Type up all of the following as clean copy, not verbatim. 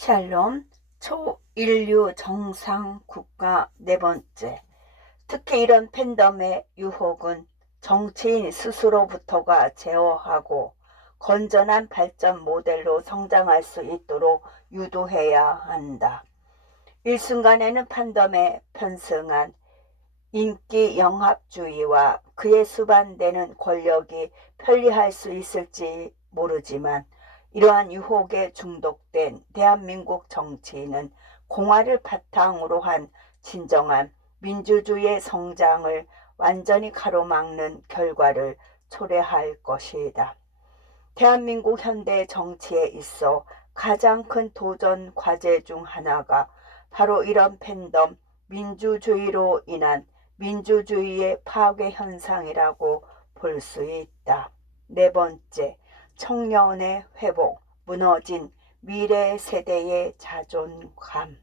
샬롬, 초인류 정상 국가 네 번째. 특히 이런 팬덤의 유혹은 정치인 스스로부터가 제어하고 건전한 발전 모델로 성장할 수 있도록 유도해야 한다. 일순간에는 팬덤에 편승한 인기 영합주의와 그에 수반되는 권력이 편리할 수 있을지 모르지만 이러한 유혹에 중독된 대한민국 정치인은 공화를 바탕으로 한 진정한 민주주의의 성장을 완전히 가로막는 결과를 초래할 것이다. 대한민국 현대 정치에 있어 가장 큰 도전 과제 중 하나가 바로 이런 팬덤 민주주의로 인한 민주주의의 파괴 현상이라고 볼 수 있다. 네 번째, 청년의 회복, 무너진 미래 세대의 자존감.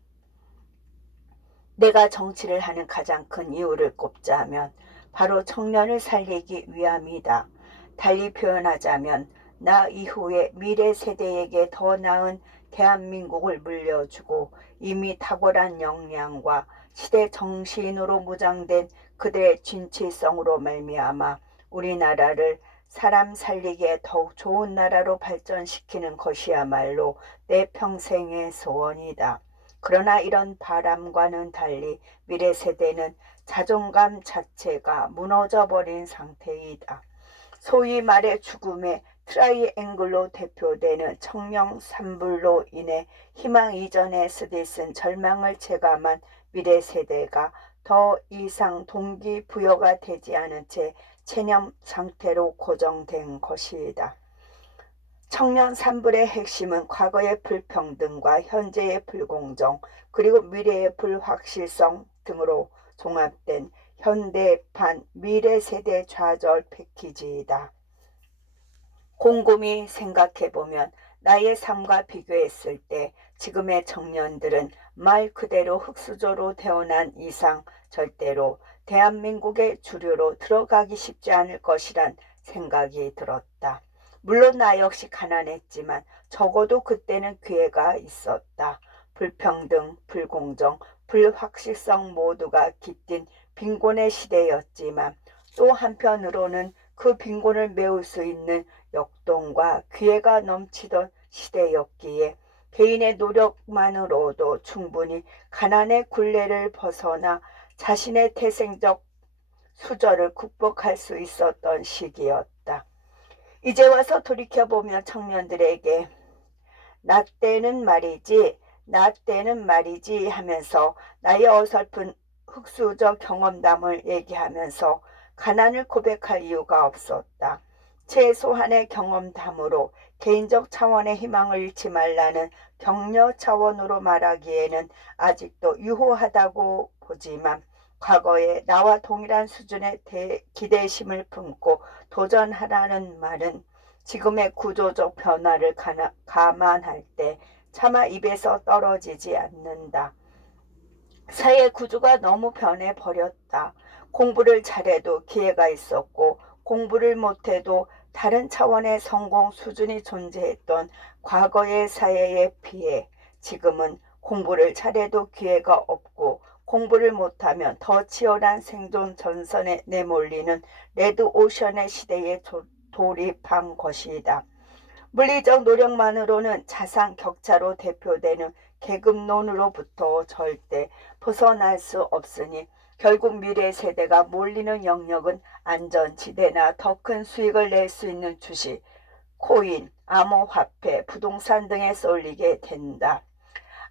내가 정치를 하는 가장 큰 이유를 꼽자면 바로 청년을 살리기 위함이다. 달리 표현하자면 나 이후에 미래 세대에게 더 나은 대한민국을 물려주고 이미 탁월한 역량과 시대 정신으로 무장된 그들의 진취성으로 말미암아 우리나라를 사람 살리기에 더욱 좋은 나라로 발전시키는 것이야말로 내 평생의 소원이다. 그러나 이런 바람과는 달리 미래 세대는 자존감 자체가 무너져버린 상태이다. 소위 말해 죽음의 트라이앵글로 대표되는 청명 산불로 인해 희망 이전에 쓰디쓴 절망을 체감한 미래 세대가 더 이상 동기부여가 되지 않은 채 체념 상태로 고정된 것이다. 청년 산불의 핵심은 과거의 불평등과 현재의 불공정, 그리고 미래의 불확실성 등으로 종합된 현대판 미래세대 좌절 패키지이다. 곰곰이 생각해보면 나의 삶과 비교했을 때 지금의 청년들은 말 그대로 흙수저로 태어난 이상 절대로 대한민국의 주류로 들어가기 쉽지 않을 것이란 생각이 들었다. 물론 나 역시 가난했지만 적어도 그때는 기회가 있었다. 불평등, 불공정, 불확실성 모두가 깃든 빈곤의 시대였지만 또 한편으로는 그 빈곤을 메울 수 있는 역동과 기회가 넘치던 시대였기에 개인의 노력만으로도 충분히 가난의 굴레를 벗어나 자신의 태생적 수저를 극복할 수 있었던 시기였다. 이제 와서 돌이켜보면 청년들에게 나 때는 말이지 하면서 나의 어설픈 흙수저 경험담을 얘기하면서 가난을 고백할 이유가 없었다. 최소한의 경험담으로 개인적 차원의 희망을 잃지 말라는 격려 차원으로 말하기에는 아직도 유효하다고 보지만 과거에 나와 동일한 수준의 기대심을 품고 도전하라는 말은 지금의 구조적 변화를 감안할 때 차마 입에서 떨어지지 않는다. 사회 구조가 너무 변해버렸다. 공부를 잘해도 기회가 있었고 공부를 못해도 다른 차원의 성공 수준이 존재했던 과거의 사회에 비해 지금은 공부를 잘해도 기회가 없고 공부를 못하면 더 치열한 생존 전선에 내몰리는 레드오션의 시대에 돌입한 것이다. 물리적 노력만으로는 자산 격차로 대표되는 계급론으로부터 절대 벗어날 수 없으니 결국 미래 세대가 몰리는 영역은 안전지대나 더 큰 수익을 낼 수 있는 주식, 코인, 암호화폐, 부동산 등에 쏠리게 된다.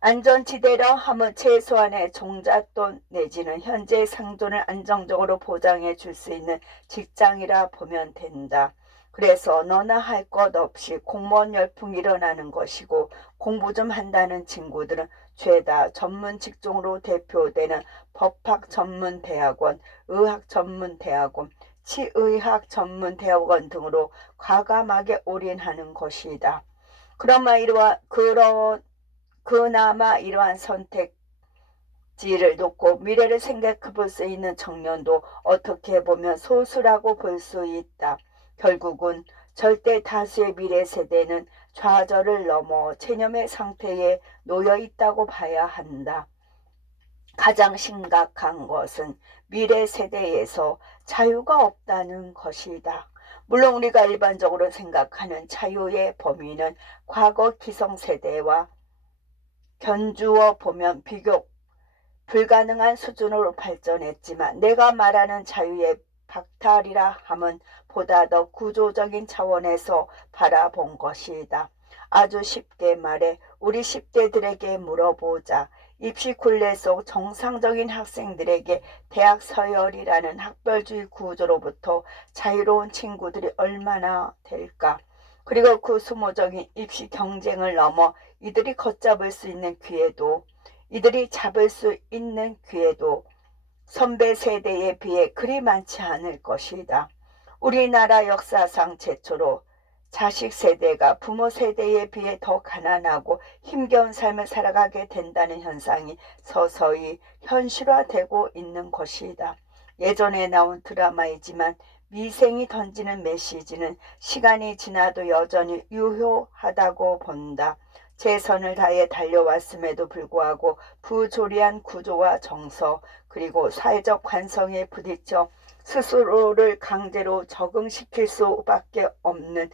안전지대라 하면 최소한의 종잣돈 내지는 현재 생존을 안정적으로 보장해 줄 수 있는 직장이라 보면 된다. 그래서 너나 할 것 없이 공무원 열풍이 일어나는 것이고 공부 좀 한다는 친구들은 죄다 전문 직종으로 대표되는 법학 전문 대학원, 의학 전문 대학원, 치의학 전문 대학원 등으로 과감하게 올인하는 것이다. 그나마 이러한 선택지를 놓고 미래를 생각해 볼 수 있는 청년도 어떻게 보면 소수라고 볼 수 있다. 결국은 절대 다수의 미래 세대는 좌절을 넘어 체념의 상태에 놓여 있다고 봐야 한다. 가장 심각한 것은 미래 세대에서 자유가 없다는 것이다. 물론 우리가 일반적으로 생각하는 자유의 범위는 과거 기성세대와 견주어 보면 비교적 불가능한 수준으로 발전했지만 내가 말하는 자유의 박탈이라 함은 보다 더 구조적인 차원에서 바라본 것이다. 아주 쉽게 말해 우리 10대들에게 물어보자. 입시 굴레 속 정상적인 학생들에게 대학 서열이라는 학벌주의 구조로부터 자유로운 친구들이 얼마나 될까? 그리고 그 수모적인 입시 경쟁을 넘어 이들이 걷잡을 수 있는 기회도 이들이 잡을 수 있는 기회도 선배 세대에 비해 그리 많지 않을 것이다. 우리나라 역사상 최초로 자식 세대가 부모 세대에 비해 더 가난하고 힘겨운 삶을 살아가게 된다는 현상이 서서히 현실화되고 있는 것이다. 예전에 나온 드라마이지만 미생이 던지는 메시지는 시간이 지나도 여전히 유효하다고 본다. 최선을 다해 달려왔음에도 불구하고 부조리한 구조와 정서 그리고 사회적 관성에 부딪혀 스스로를 강제로 적응시킬 수밖에 없는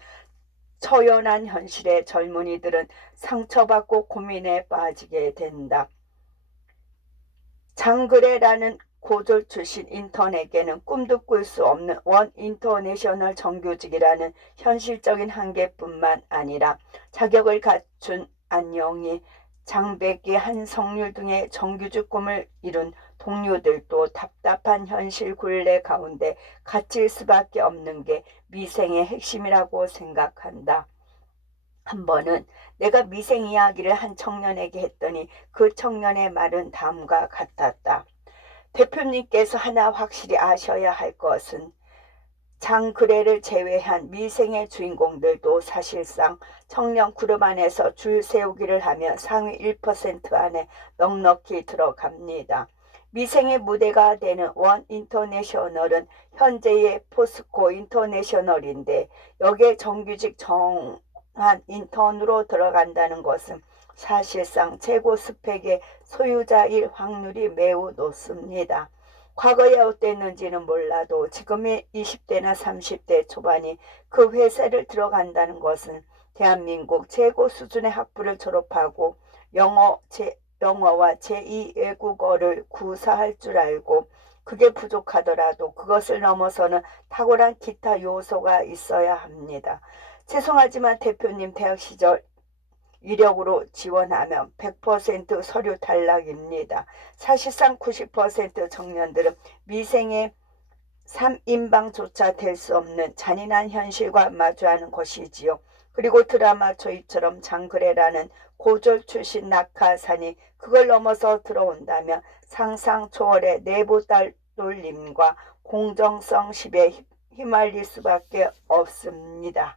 처연한 현실의 젊은이들은 상처받고 고민에 빠지게 된다. 장그래라는 고졸 출신 인턴에게는 꿈도 꿀 수 없는 원 인터내셔널 정규직이라는 현실적인 한계뿐만 아니라 자격을 갖춘 안영희, 장백기, 한성률 등의 정규직 꿈을 이룬 동료들도 답답한 현실 굴레 가운데 갇힐 수밖에 없는 게 미생의 핵심이라고 생각한다. 한 번은 내가 미생 이야기를 한 청년에게 했더니 그 청년의 말은 다음과 같았다. 대표님께서 하나 확실히 아셔야 할 것은 장그래를 제외한 미생의 주인공들도 사실상 청년 그룹 안에서 줄 세우기를 하면 상위 1% 안에 넉넉히 들어갑니다. 미생의 무대가 되는 원 인터내셔널은 현재의 포스코 인터내셔널인데 여기에 정규직 정한 인턴으로 들어간다는 것은 사실상 최고 스펙의 소유자일 확률이 매우 높습니다. 과거에 어땠는지는 몰라도 지금의 20대나 30대 초반이 그 회사를 들어간다는 것은 대한민국 최고 수준의 학부를 졸업하고 영어와 제2 외국어를 구사할 줄 알고 그게 부족하더라도 그것을 넘어서는 탁월한 기타 요소가 있어야 합니다. 죄송하지만 대표님 대학 시절 이력으로 지원하면 100% 서류 탈락입니다. 사실상 90% 청년들은 미생의 3인방조차 될 수 없는 잔인한 현실과 마주하는 것이지요. 그리고 드라마 조입처럼 장그래라는 고졸 출신 낙하산이 그걸 넘어서 들어온다면 상상 초월의 내부 딸돌림과 공정성 십에 휘말릴 수밖에 없습니다.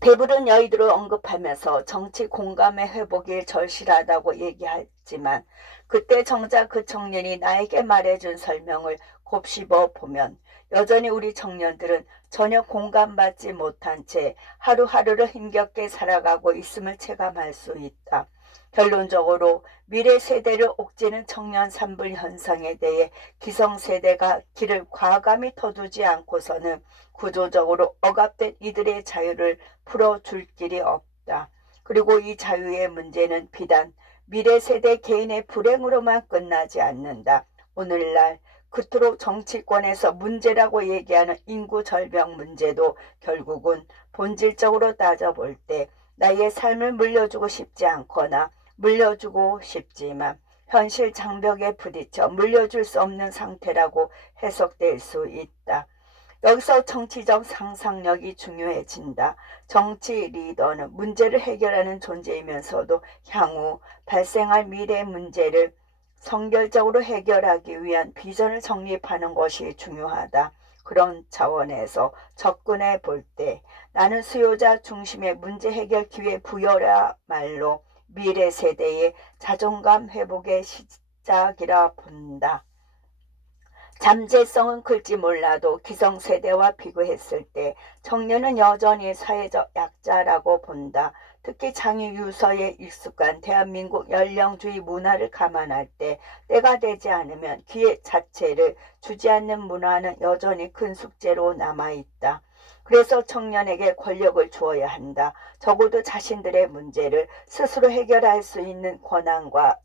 배부른 여의도를 언급하면서 정치 공감의 회복이 절실하다고 얘기하지만 그때 정작 그 청년이 나에게 말해준 설명을 곱씹어 보면 여전히 우리 청년들은 전혀 공감받지 못한 채 하루하루를 힘겹게 살아가고 있음을 체감할 수 있다. 결론적으로 미래 세대를 옥죄는 청년 산불 현상에 대해 기성세대가 길을 과감히 터두지 않고서는 구조적으로 억압된 이들의 자유를 풀어줄 길이 없다. 그리고 이 자유의 문제는 비단 미래 세대 개인의 불행으로만 끝나지 않는다. 오늘날 그토록 정치권에서 문제라고 얘기하는 인구 절벽 문제도 결국은 본질적으로 따져볼 때 나의 삶을 물려주고 싶지 않거나 물려주고 싶지만 현실 장벽에 부딪혀 물려줄 수 없는 상태라고 해석될 수 있다. 여기서 정치적 상상력이 중요해진다. 정치 리더는 문제를 해결하는 존재이면서도 향후 발생할 미래 문제를 선결적으로 해결하기 위한 비전을 정립하는 것이 중요하다. 그런 차원에서 접근해 볼 때 나는 수요자 중심의 문제 해결 기회 부여야말로 미래 세대의 자존감 회복의 시작이라 본다. 잠재성은 클지 몰라도 기성세대와 비교했을 때 청년은 여전히 사회적 약자라고 본다. 특히 장유 유서에 익숙한 대한민국 연령주의 문화를 감안할 때 때가 되지 않으면 기회 자체를 주지 않는 문화는 여전히 큰 숙제로 남아있다. 그래서 청년에게 권력을 주어야 한다. 적어도 자신들의 문제를 스스로 해결할 수 있는 권한과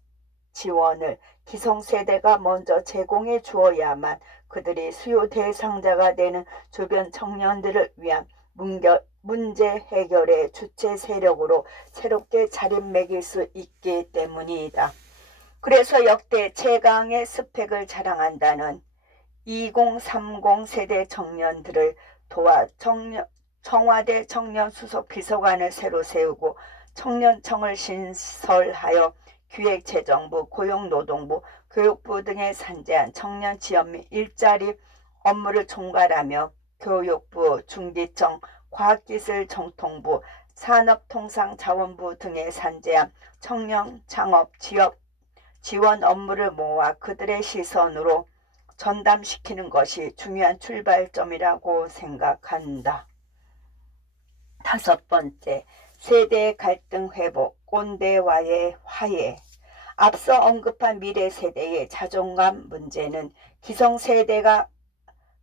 지원을 기성세대가 먼저 제공해 주어야만 그들이 수요 대상자가 되는 주변 청년들을 위한 문제 해결의 주체 세력으로 새롭게 자리매길 수 있기 때문이다. 그래서 역대 최강의 스펙을 자랑한다는 2030 세대 청년들을 도와 청와대 청년수석 비서관을 새로 세우고 청년청을 신설하여 기획재정부, 고용노동부, 교육부 등에 산재한 청년 지원 및 일자리 업무를 총괄하며 교육부, 중기청, 과학기술정통부, 산업통상자원부 등에 산재한 청년 창업 지원 업무를 모아 그들의 시선으로 전담시키는 것이 중요한 출발점이라고 생각한다. 5번째, 세대 갈등 회복, 꼰대와의 화해. 앞서 언급한 미래 세대의 자존감 문제는 기성세대가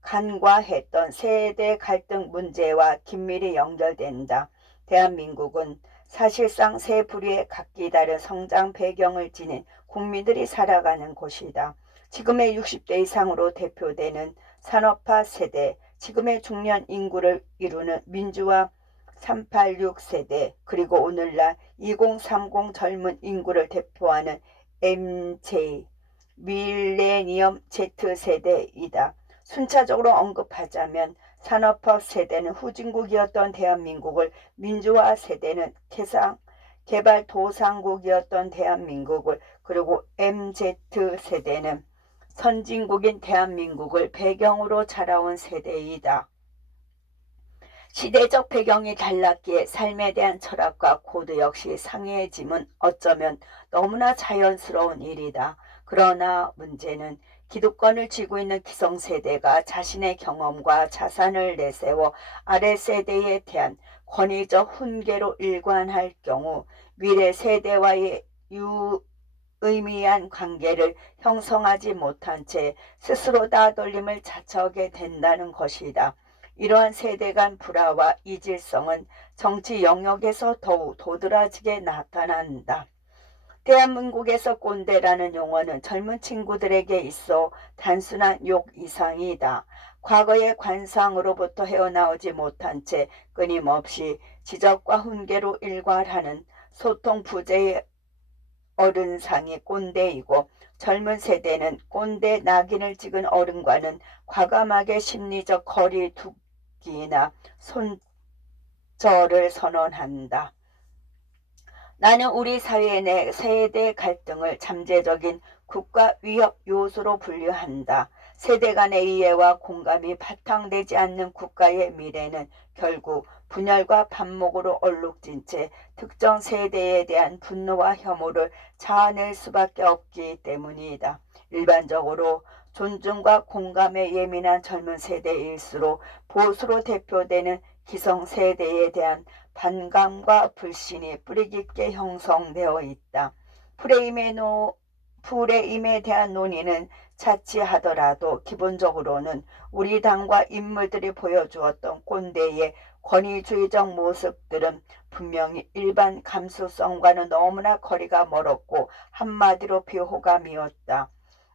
간과했던 세대 갈등 문제와 긴밀히 연결된다. 대한민국은 사실상 세 부류의 각기 다른 성장 배경을 지닌 국민들이 살아가는 곳이다. 지금의 60대 이상으로 대표되는 산업화 세대, 지금의 중년 인구를 이루는 민주화 386 세대, 그리고 오늘날 2030 젊은 인구를 대표하는 MJ, 밀레니엄 Z세대이다. 순차적으로 언급하자면 산업화 세대는 후진국이었던 대한민국을, 민주화 세대는 개발도상국이었던 대한민국을, 그리고 MZ세대는 선진국인 대한민국을 배경으로 자라온 세대이다. 시대적 배경이 달랐기에 삶에 대한 철학과 코드 역시 상이해짐은 어쩌면 너무나 자연스러운 일이다. 그러나 문제는 기득권을 쥐고 있는 기성세대가 자신의 경험과 자산을 내세워 아래 세대에 대한 권위적 훈계로 일관할 경우 미래 세대와의 유의미한 관계를 형성하지 못한 채 스스로 따돌림을 자처하게 된다는 것이다. 이러한 세대 간 불화와 이질성은 정치 영역에서 더욱 도드라지게 나타난다. 대한민국에서 꼰대라는 용어는 젊은 친구들에게 있어 단순한 욕 이상이다. 과거의 관상으로부터 헤어나오지 못한 채 끊임없이 지적과 훈계로 일괄하는 소통 부재의 어른상이 꼰대이고, 젊은 세대는 꼰대 낙인을 찍은 어른과는 과감하게 심리적 거리 두기나 손절을 선언한다. 나는 우리 사회 내 세대 갈등을 잠재적인 국가 위협 요소로 분류한다. 세대 간의 이해와 공감이 바탕되지 않는 국가의 미래는 결국 분열과 반목으로 얼룩진 채 특정 세대에 대한 분노와 혐오를 자아낼 수밖에 없기 때문이다. 일반적으로 존중과 공감에 예민한 젊은 세대일수록 보수로 대표되는 기성세대에 대한 반감과 불신이 뿌리 깊게 형성되어 있다. 프레임에 대한 논의는 차치하더라도 기본적으로는 우리 당과 인물들이 보여주었던 꼰대의 권위주의적 모습들은 분명히 일반 감수성과는 너무나 거리가 멀었고 한마디로 비호감이었다.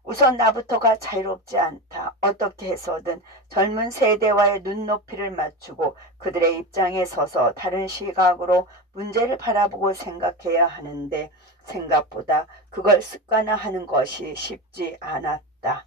우선 나부터가 자유롭지 않다. 어떻게 해서든 젊은 세대와의 눈높이를 맞추고 그들의 입장에 서서 다른 시각으로 문제를 바라보고 생각해야 하는데 생각보다 그걸 습관화하는 것이 쉽지 않았다.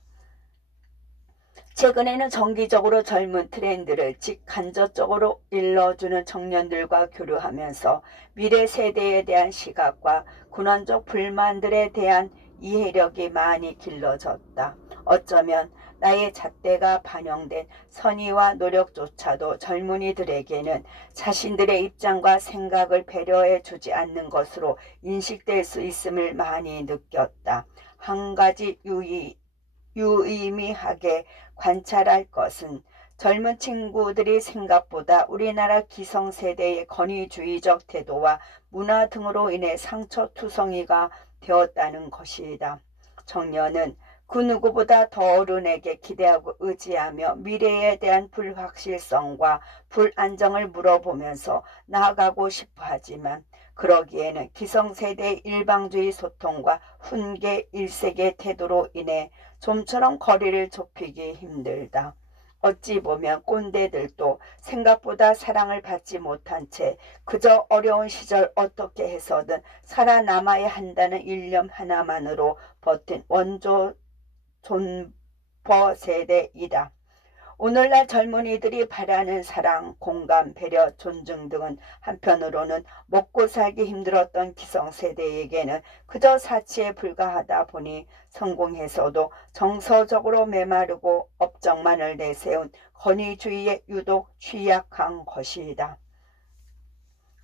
최근에는 정기적으로 젊은 트렌드를 직간접적으로 일러주는 청년들과 교류하면서 미래 세대에 대한 시각과 근원적 불만들에 대한 이해력이 많이 길러졌다. 어쩌면 나의 잣대가 반영된 선의와 노력조차도 젊은이들에게는 자신들의 입장과 생각을 배려해 주지 않는 것으로 인식될 수 있음을 많이 느꼈다. 한 가지 유의미하게 관찰할 것은 젊은 친구들이 생각보다 우리나라 기성세대의 권위주의적 태도와 문화 등으로 인해 상처투성이가 되었다는 것이다. 청년은 그 누구보다 더 어른에게 기대하고 의지하며 미래에 대한 불확실성과 불안정을 물어보면서 나아가고 싶어 하지만 그러기에는 기성세대의 일방주의 소통과 훈계 일색의 태도로 인해 좀처럼 거리를 좁히기 힘들다. 어찌 보면 꼰대들도 생각보다 사랑을 받지 못한 채 그저 어려운 시절 어떻게 해서든 살아남아야 한다는 일념 하나만으로 버틴 원조 존버 세대이다. 오늘날 젊은이들이 바라는 사랑, 공감, 배려, 존중 등은 한편으로는 먹고 살기 힘들었던 기성세대에게는 그저 사치에 불과하다 보니 성공해서도 정서적으로 메마르고 업적만을 내세운 권위주의에 유독 취약한 것이다.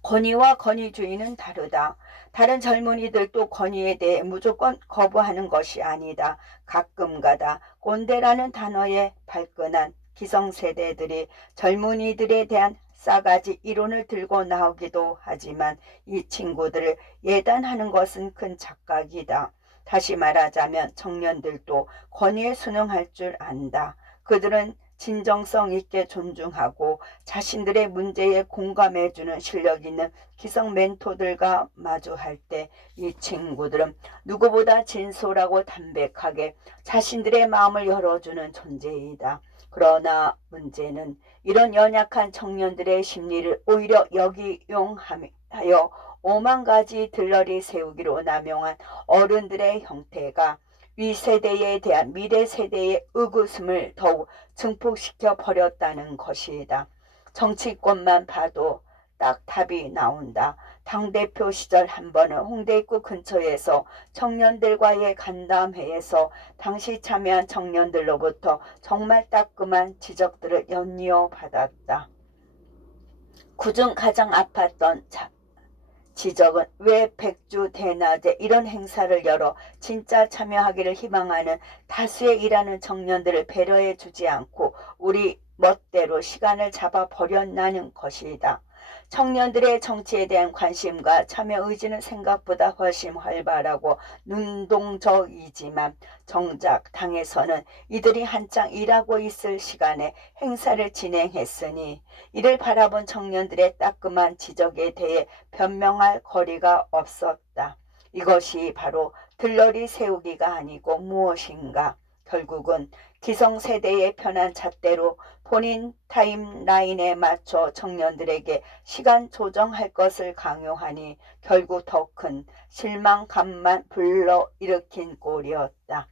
권위와 권위주의는 다르다. 다른 젊은이들도 권위에 대해 무조건 거부하는 것이 아니다. 가끔가다 꼰대라는 단어에 발끈한 기성세대들이 젊은이들에 대한 싸가지 이론을 들고 나오기도 하지만 이 친구들을 예단하는 것은 큰 착각이다. 다시 말하자면 청년들도 권위에 순응할 줄 안다. 그들은 진정성 있게 존중하고 자신들의 문제에 공감해주는 실력 있는 기성 멘토들과 마주할 때 이 친구들은 누구보다 진솔하고 담백하게 자신들의 마음을 열어주는 존재이다. 그러나 문제는 이런 연약한 청년들의 심리를 오히려 역이용하여 오만 가지 들러리 세우기로 남용한 어른들의 형태가 위 세대에 대한 미래 세대의 의구심을 더욱 증폭시켜 버렸다는 것이다. 정치권만 봐도 딱 답이 나온다. 당대표 시절 한 번은 홍대 입구 근처에서 청년들과의 간담회에서 당시 참여한 청년들로부터 정말 따끔한 지적들을 연이어 받았다. 그중 가장 아팠던 지적은 왜 백주 대낮에 이런 행사를 열어 진짜 참여하기를 희망하는 다수의 일하는 청년들을 배려해 주지 않고 우리 멋대로 시간을 잡아 버렸나는 것이다. 청년들의 정치에 대한 관심과 참여 의지는 생각보다 훨씬 활발하고 눈동적이지만 정작 당에서는 이들이 한창 일하고 있을 시간에 행사를 진행했으니 이를 바라본 청년들의 따끔한 지적에 대해 변명할 거리가 없었다. 이것이 바로 들러리 세우기가 아니고 무엇인가? 결국은 기성세대의 편한 잣대로 본인 타임라인에 맞춰 청년들에게 시간 조정할 것을 강요하니 결국 더 큰 실망감만 불러일으킨 꼴이었다.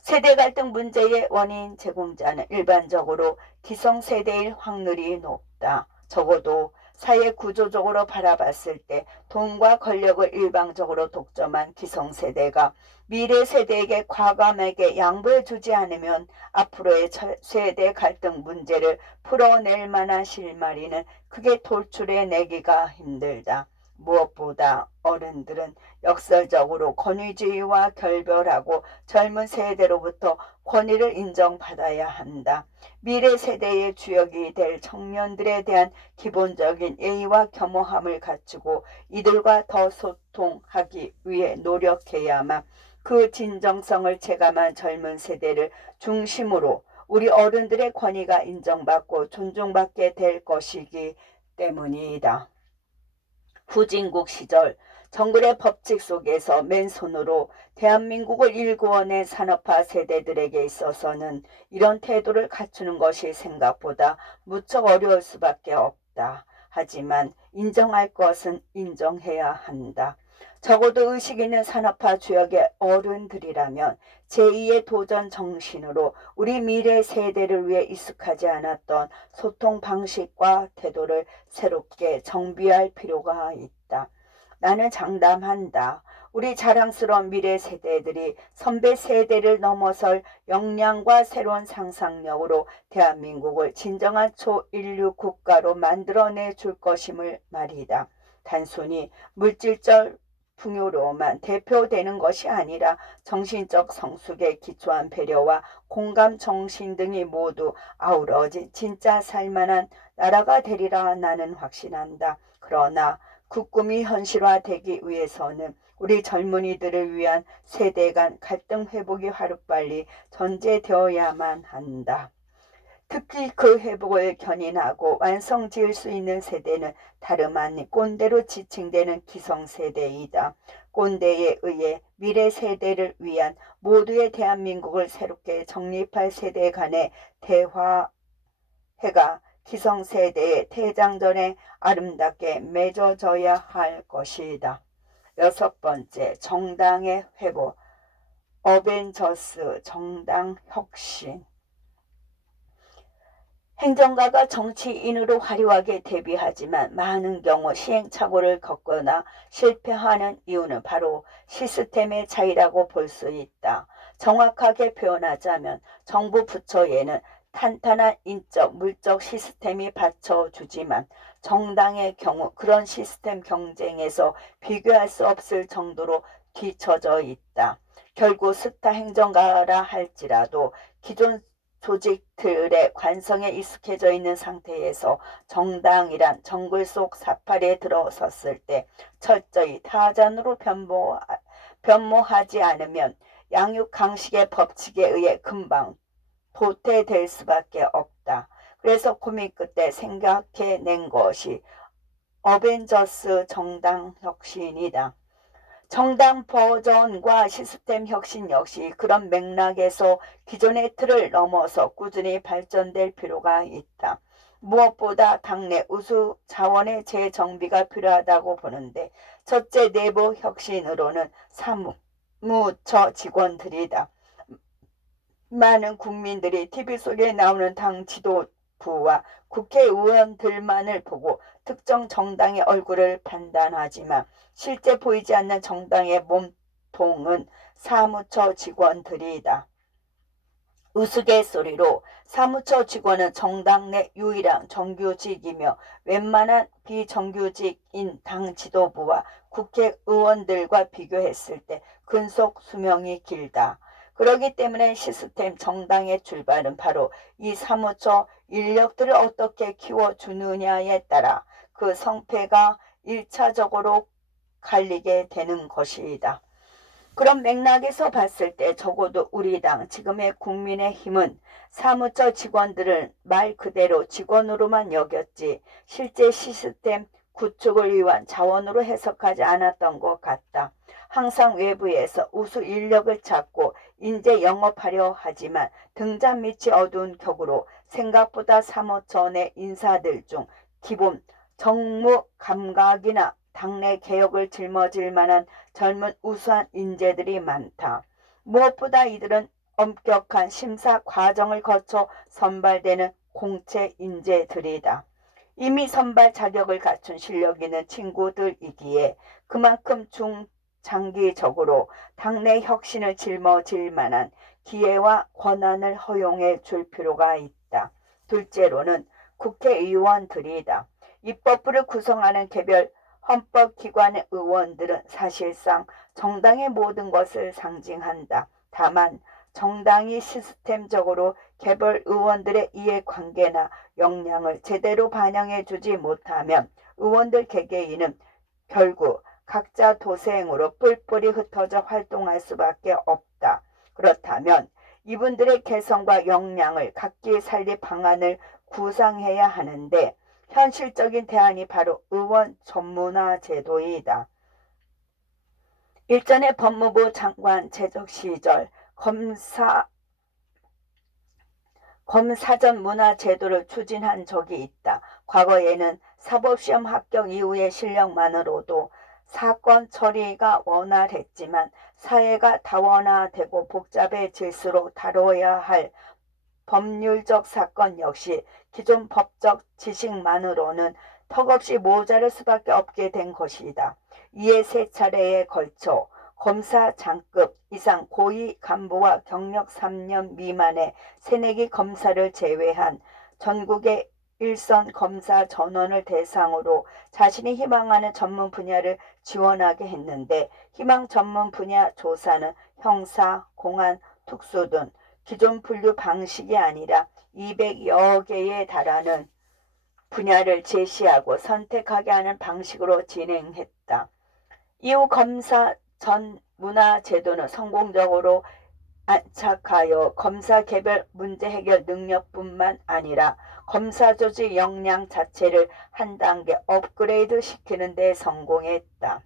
세대 갈등 문제의 원인 제공자는 일반적으로 기성세대일 확률이 높다. 적어도 사회 구조적으로 바라봤을 때 돈과 권력을 일방적으로 독점한 기성세대가 미래 세대에게 과감하게 양보해주지 않으면 앞으로의 세대 갈등 문제를 풀어낼 만한 실마리는 크게 돌출해내기가 힘들다. 무엇보다 어른들은 역설적으로 권위주의와 결별하고 젊은 세대로부터 권위를 인정받아야 한다. 미래 세대의 주역이 될 청년들에 대한 기본적인 예의와 겸허함을 갖추고 이들과 더 소통하기 위해 노력해야만 그 진정성을 체감한 젊은 세대를 중심으로 우리 어른들의 권위가 인정받고 존중받게 될 것이기 때문이다. 후진국 시절 정글의 법칙 속에서 맨손으로 대한민국을 일구어낸 산업화 세대들에게 있어서는 이런 태도를 갖추는 것이 생각보다 무척 어려울 수밖에 없다. 하지만 인정할 것은 인정해야 한다. 적어도 의식 있는 산업화 주역의 어른들이라면 제2의 도전 정신으로 우리 미래 세대를 위해 익숙하지 않았던 소통 방식과 태도를 새롭게 정비할 필요가 있다. 나는 장담한다. 우리 자랑스러운 미래 세대들이 선배 세대를 넘어설 역량과 새로운 상상력으로 대한민국을 진정한 초인류 국가로 만들어내 줄 것임을 말이다. 단순히 물질적 풍요로만 대표되는 것이 아니라 정신적 성숙에 기초한 배려와 공감 정신 등이 모두 아우러진 진짜 살만한 나라가 되리라 나는 확신한다. 그러나 그 꿈이 현실화되기 위해서는 우리 젊은이들을 위한 세대 간 갈등 회복이 하루빨리 전제되어야만 한다. 특히 그 회복을 견인하고 완성 지을 수 있는 세대는 다름 아닌 꼰대로 지칭되는 기성세대이다. 꼰대에 의해 미래 세대를 위한 모두의 대한민국을 새롭게 정립할 세대 간의 대화해가 기성세대의 퇴장전에 아름답게 맺어져야 할 것이다. 6번째, 정당의 회복. 어벤져스 정당 혁신. 행정가가 정치인으로 화려하게 데뷔하지만 많은 경우 시행착오를 겪거나 실패하는 이유는 바로 시스템의 차이라고 볼 수 있다. 정확하게 표현하자면 정부 부처에는 탄탄한 인적, 물적 시스템이 받쳐주지만 정당의 경우 그런 시스템 경쟁에서 비교할 수 없을 정도로 뒤처져 있다. 결국 스타 행정가라 할지라도 기존 조직들의 관성에 익숙해져 있는 상태에서 정당이란 정글 속 사파리에 들어섰을 때 철저히 타잔으로 변모하지 않으면 양육강식의 법칙에 의해 금방 도태될 수밖에 없다. 그래서 고민 끝에 생각해낸 것이 어벤져스 정당 혁신이다. 정당 버전과 시스템 혁신 역시 그런 맥락에서 기존의 틀을 넘어서 꾸준히 발전될 필요가 있다. 무엇보다 당내 우수 자원의 재정비가 필요하다고 보는데 첫째 내부 혁신으로는 사무처 직원들이다. 많은 국민들이 TV 속에 나오는 당 지도부와 국회의원들만을 보고 특정 정당의 얼굴을 판단하지만 실제 보이지 않는 정당의 몸통은 사무처 직원들이다. 우스갯소리로 사무처 직원은 정당 내 유일한 정규직이며 웬만한 비정규직인 당 지도부와 국회의원들과 비교했을 때 근속 수명이 길다. 그렇기 때문에 시스템 정당의 출발은 바로 이 사무처 인력들을 어떻게 키워주느냐에 따라 그 성패가 1차적으로 갈리게 되는 것이다. 그런 맥락에서 봤을 때 적어도 우리 당 지금의 국민의힘은 사무처 직원들을 말 그대로 직원으로만 여겼지 실제 시스템 구축을 위한 자원으로 해석하지 않았던 것 같다. 항상 외부에서 우수 인력을 찾고 인재 영업하려 하지만 등잔 밑이 어두운 격으로 생각보다 사무처 내 인사들 중 기본 정무 감각이나 당내 개혁을 짊어질 만한 젊은 우수한 인재들이 많다. 무엇보다 이들은 엄격한 심사 과정을 거쳐 선발되는 공채 인재들이다. 이미 선발 자격을 갖춘 실력 있는 친구들이기에 그만큼 중장기적으로 당내 혁신을 짊어질 만한 기회와 권한을 허용해 줄 필요가 있다. 둘째로는 국회의원들이다. 입법부를 구성하는 개별 헌법기관의 의원들은 사실상 정당의 모든 것을 상징한다. 다만 정당이 시스템적으로 개별 의원들의 이해관계나 역량을 제대로 반영해주지 못하면 의원들 개개인은 결국 각자 도생으로 뿔뿔이 흩어져 활동할 수밖에 없다. 그렇다면 이분들의 개성과 역량을 각기 살릴 방안을 구상해야 하는데 현실적인 대안이 바로 의원 전문화 제도이다. 일전에 법무부 장관 재적 시절 검사전 문화 제도를 추진한 적이 있다. 과거에는 사법시험 합격 이후의 실력만으로도 사건 처리가 원활했지만 사회가 다원화되고 복잡해질수록 다뤄야 할 법률적 사건 역시 기존 법적 지식만으로는 턱없이 모자랄 수밖에 없게 된 것이다. 이에 세 차례에 걸쳐 검사 장급 이상 고위 간부와 경력 3년 미만의 새내기 검사를 제외한 전국의 일선 검사 전원을 대상으로 자신이 희망하는 전문 분야를 지원하게 했는데 희망 전문 분야 조사는 형사, 공안, 특수 등 기존 분류 방식이 아니라 200여 개에 달하는 분야를 제시하고 선택하게 하는 방식으로 진행했다. 이후 검사 전문화 제도는 성공적으로 안착하여 검사 개별 문제 해결 능력뿐만 아니라 검사 조직 역량 자체를 한 단계 업그레이드 시키는 데 성공했다.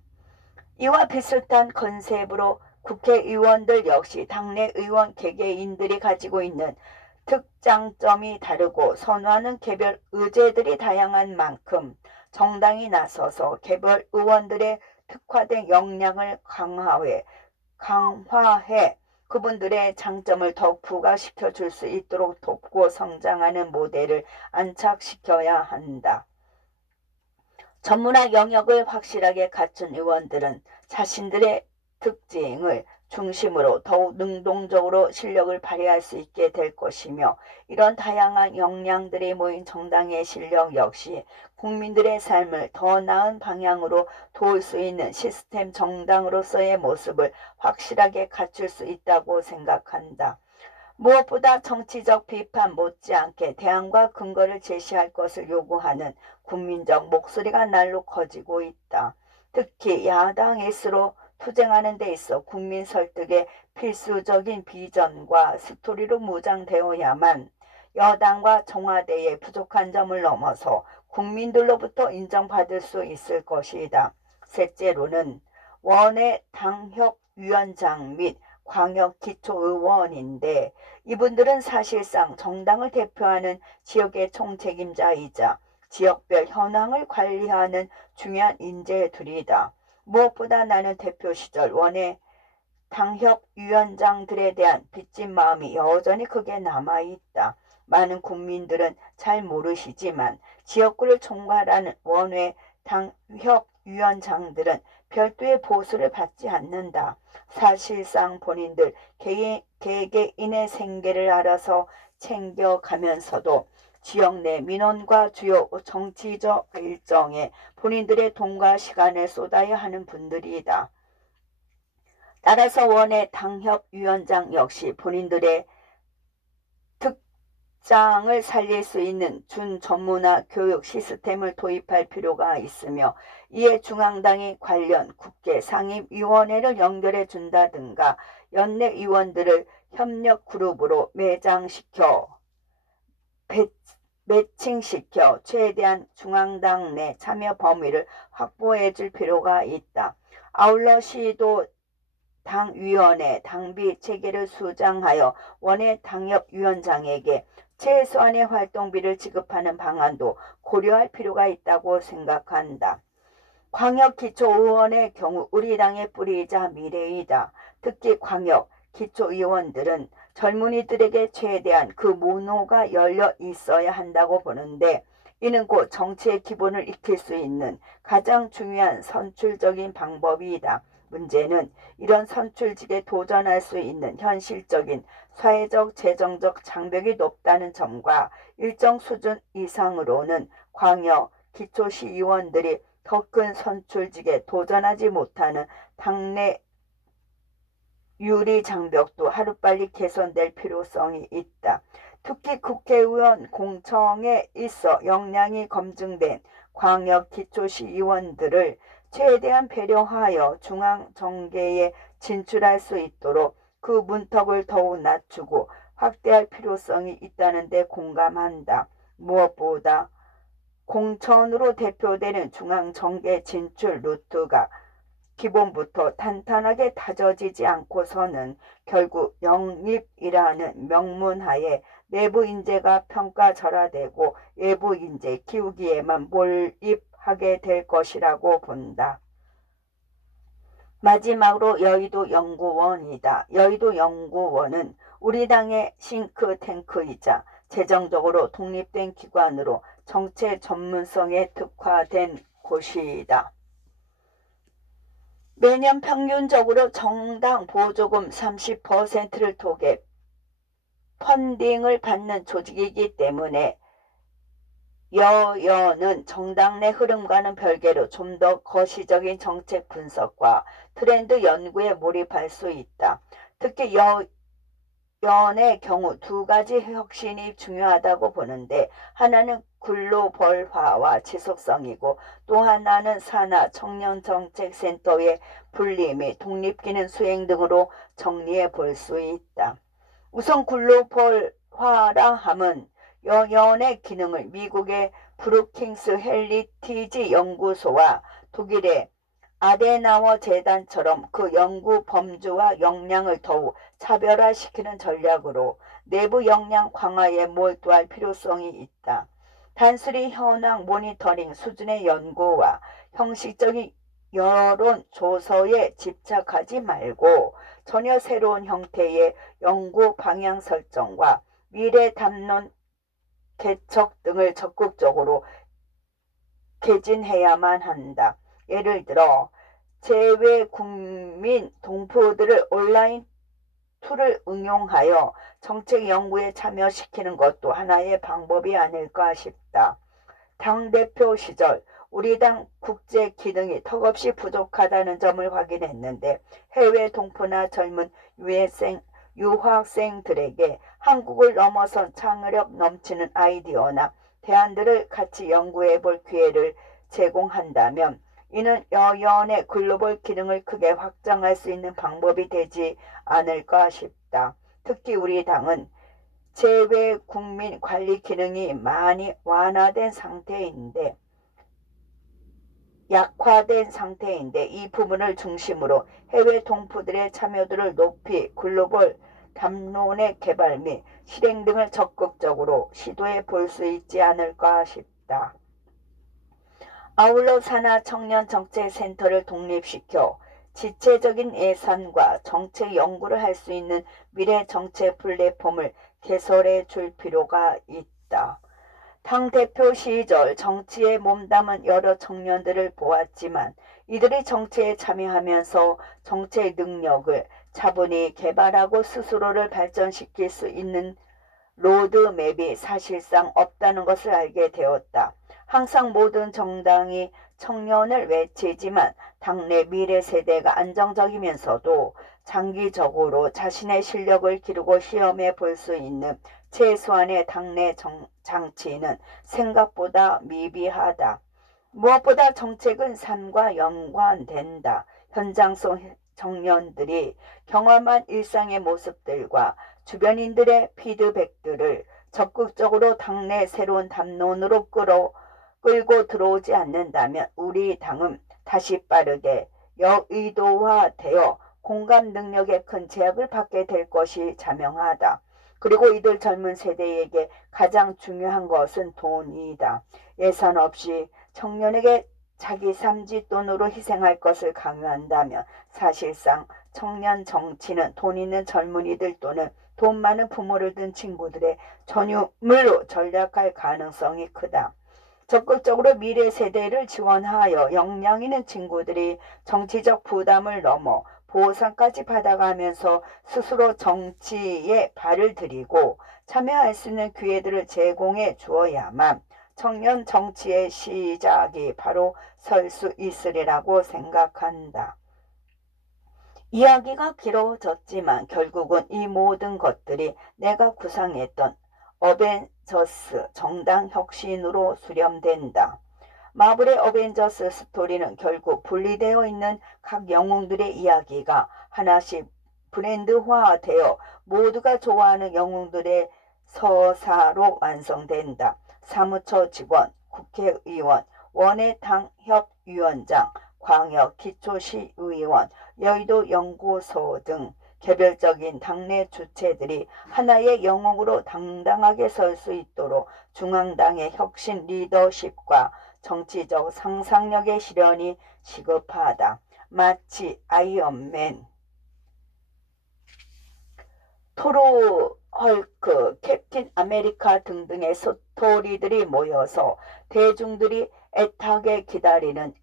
이와 비슷한 컨셉으로 국회의원들 역시 당내 의원 개개인들이 가지고 있는 특장점이 다르고 선호하는 개별 의제들이 다양한 만큼 정당이 나서서 개별 의원들의 특화된 역량을 강화해 그분들의 장점을 더욱 부각시켜 줄 수 있도록 돕고 성장하는 모델을 안착시켜야 한다. 전문화 영역을 확실하게 갖춘 의원들은 자신들의 특징을 중심으로 더욱 능동적으로 실력을 발휘할 수 있게 될 것이며 이런 다양한 역량들이 모인 정당의 실력 역시 국민들의 삶을 더 나은 방향으로 도울 수 있는 시스템 정당으로서의 모습을 확실하게 갖출 수 있다고 생각한다. 무엇보다 정치적 비판 못지않게 대안과 근거를 제시할 것을 요구하는 국민적 목소리가 날로 커지고 있다. 특히 야당일수록 투쟁하는 데 있어 국민 설득에 필수적인 비전과 스토리로 무장되어야만 여당과 청와대의 부족한 점을 넘어서 국민들로부터 인정받을 수 있을 것이다. 셋째로는 원외 당협위원장 및 광역기초의원인데 이분들은 사실상 정당을 대표하는 지역의 총책임자이자 지역별 현황을 관리하는 중요한 인재들이다. 무엇보다 나는 대표 시절 원외 당협위원장들에 대한 빚진 마음이 여전히 크게 남아있다. 많은 국민들은 잘 모르시지만 지역구를 총괄하는 원외 당협위원장들은 별도의 보수를 받지 않는다. 사실상 본인들 개개인의 생계를 알아서 챙겨가면서도 지역 내 민원과 주요 정치적 일정에 본인들의 돈과 시간을 쏟아야 하는 분들이다. 따라서 원외 당협위원장 역시 본인들의 특장을 살릴 수 있는 준전문화 교육 시스템을 도입할 필요가 있으며 이에 중앙당이 관련 국회 상임위원회를 연결해 준다든가 연내 의원들을 협력그룹으로 매칭시켜 최대한 중앙당 내 참여 범위를 확보해 줄 필요가 있다. 아울러 시도 당위원회 당비 체계를 수정하여 원외 당협위원장에게 최소한의 활동비를 지급하는 방안도 고려할 필요가 있다고 생각한다. 광역기초의원의 경우 우리 당의 뿌리이자 미래이다. 특히 광역 기초의원들은 젊은이들에게 최대한 그 문호가 열려 있어야 한다고 보는데 이는 곧 정치의 기본을 익힐 수 있는 가장 중요한 선출적인 방법이다. 문제는 이런 선출직에 도전할 수 있는 현실적인 사회적 재정적 장벽이 높다는 점과 일정 수준 이상으로는 광역 기초시의원들이 더 큰 선출직에 도전하지 못하는 당내 유리 장벽도 하루빨리 개선될 필요성이 있다. 특히 국회의원 공청에 있어 역량이 검증된 광역 기초시의원들을 최대한 배려하여 중앙정계에 진출할 수 있도록 그 문턱을 더욱 낮추고 확대할 필요성이 있다는 데 공감한다. 무엇보다 공천으로 대표되는 중앙정계 진출 루트가 기본부터 탄탄하게 다져지지 않고서는 결국 영입이라는 명문하에 내부 인재가 평가절하되고 외부 인재 키우기에만 몰입하게 될 것이라고 본다. 마지막으로 여의도 연구원이다. 여의도 연구원은 우리 당의 싱크탱크이자 재정적으로 독립된 기관으로 정책 전문성에 특화된 곳이다. 매년 평균적으로 정당 보조금 30%를 통해 펀딩을 받는 조직이기 때문에 여연은 정당 내 흐름과는 별개로 좀 더 거시적인 정책 분석과 트렌드 연구에 몰입할 수 있다. 특히 연의 경우 두 가지 혁신이 중요하다고 보는데, 하나는 글로벌화와 지속성이고 또 하나는 산하 청년정책센터의 분리 및 독립기능 수행 등으로 정리해 볼 수 있다. 우선 글로벌화라 함은 여연의 기능을 미국의 브루킹스 헬리티지 연구소와 독일의 아데나워 재단처럼 그 연구 범주와 역량을 더욱 차별화시키는 전략으로 내부 역량 강화에 몰두할 필요성이 있다. 단순히 현황 모니터링 수준의 연구와 형식적인 여론 조서에 집착하지 말고 전혀 새로운 형태의 연구 방향 설정과 미래 담론 개척 등을 적극적으로 개진해야만 한다. 예를 들어 재외국민 동포들을 온라인 툴을 응용하여 정책 연구에 참여시키는 것도 하나의 방법이 아닐까 싶다. 당대표 시절 우리 당 국제 기능이 턱없이 부족하다는 점을 확인했는데, 해외 동포나 젊은 유학생들에게 한국을 넘어선 창의력 넘치는 아이디어나 대안들을 같이 연구해 볼 기회를 제공한다면 이는 여연의 글로벌 기능을 크게 확장할 수 있는 방법이 되지 않을까 싶다. 특히 우리 당은 재외 국민 관리 기능이 많이 약화된 상태인데 이 부분을 중심으로 해외 동포들의 참여도를 높이 글로벌 담론의 개발 및 실행 등을 적극적으로 시도해 볼 수 있지 않을까 싶다. 아울러 산하 청년정책센터를 독립시켜 지체적인 예산과 정책 연구를 할 수 있는 미래정책 플랫폼을 개설해 줄 필요가 있다. 당대표 시절 정치에 몸담은 여러 청년들을 보았지만 이들이 정치에 참여하면서 정치의 능력을 차분히 개발하고 스스로를 발전시킬 수 있는 로드맵이 사실상 없다는 것을 알게 되었다. 항상 모든 정당이 청년을 외치지만 당내 미래 세대가 안정적이면서도 장기적으로 자신의 실력을 기르고 시험해 볼 수 있는 최소한의 당내 장치는 생각보다 미비하다. 무엇보다 정책은 삶과 연관된다. 현장 속 청년들이 경험한 일상의 모습들과 주변인들의 피드백들을 적극적으로 당내 새로운 담론으로 끌고 들어오지 않는다면 우리 당은 다시 빠르게 여의도화되어 공감 능력에 큰 제약을 받게 될 것이 자명하다. 그리고 이들 젊은 세대에게 가장 중요한 것은 돈이다. 예산 없이 청년에게 자기 삼짓돈으로 희생할 것을 강요한다면 사실상 청년 정치는 돈 있는 젊은이들 또는 돈 많은 부모를 둔 친구들의 전유물로 전락할 가능성이 크다. 적극적으로 미래 세대를 지원하여 역량 있는 친구들이 정치적 부담을 넘어 보상까지 받아가면서 스스로 정치에 발을 들이고 참여할 수 있는 기회들을 제공해 주어야만 청년 정치의 시작이 바로 설 수 있으리라고 생각한다. 이야기가 길어졌지만 결국은 이 모든 것들이 내가 구상했던 어벤져스 정당 혁신으로 수렴된다. 마블의 어벤져스 스토리는 결국 분리되어 있는 각 영웅들의 이야기가 하나씩 브랜드화되어 모두가 좋아하는 영웅들의 서사로 완성된다. 사무처 직원, 국회의원, 원외당협위원장, 광역기초시의원, 여의도 연구소 등 개별적인 당내 주체들이 하나의 영웅으로 당당하게 설 수 있도록 중앙당의 혁신 리더십과 정치적 상상력의 실현이 시급하다. 마치 아이언맨, 토르, 헐크, 캡틴 아메리카 등등의 스토리들이 모여서 대중들이 애타게 기다리는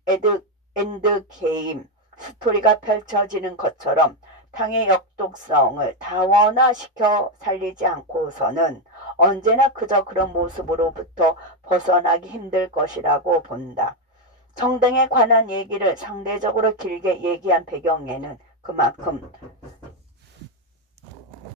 엔드게임 스토리가 펼쳐지는 것처럼 당의 역독성을 다원화시켜 살리지 않고서는 언제나 그저 그런 모습으로부터 벗어나기 힘들 것이라고 본다. 정당에 관한 얘기를 상대적으로 길게 얘기한 배경에는 그만큼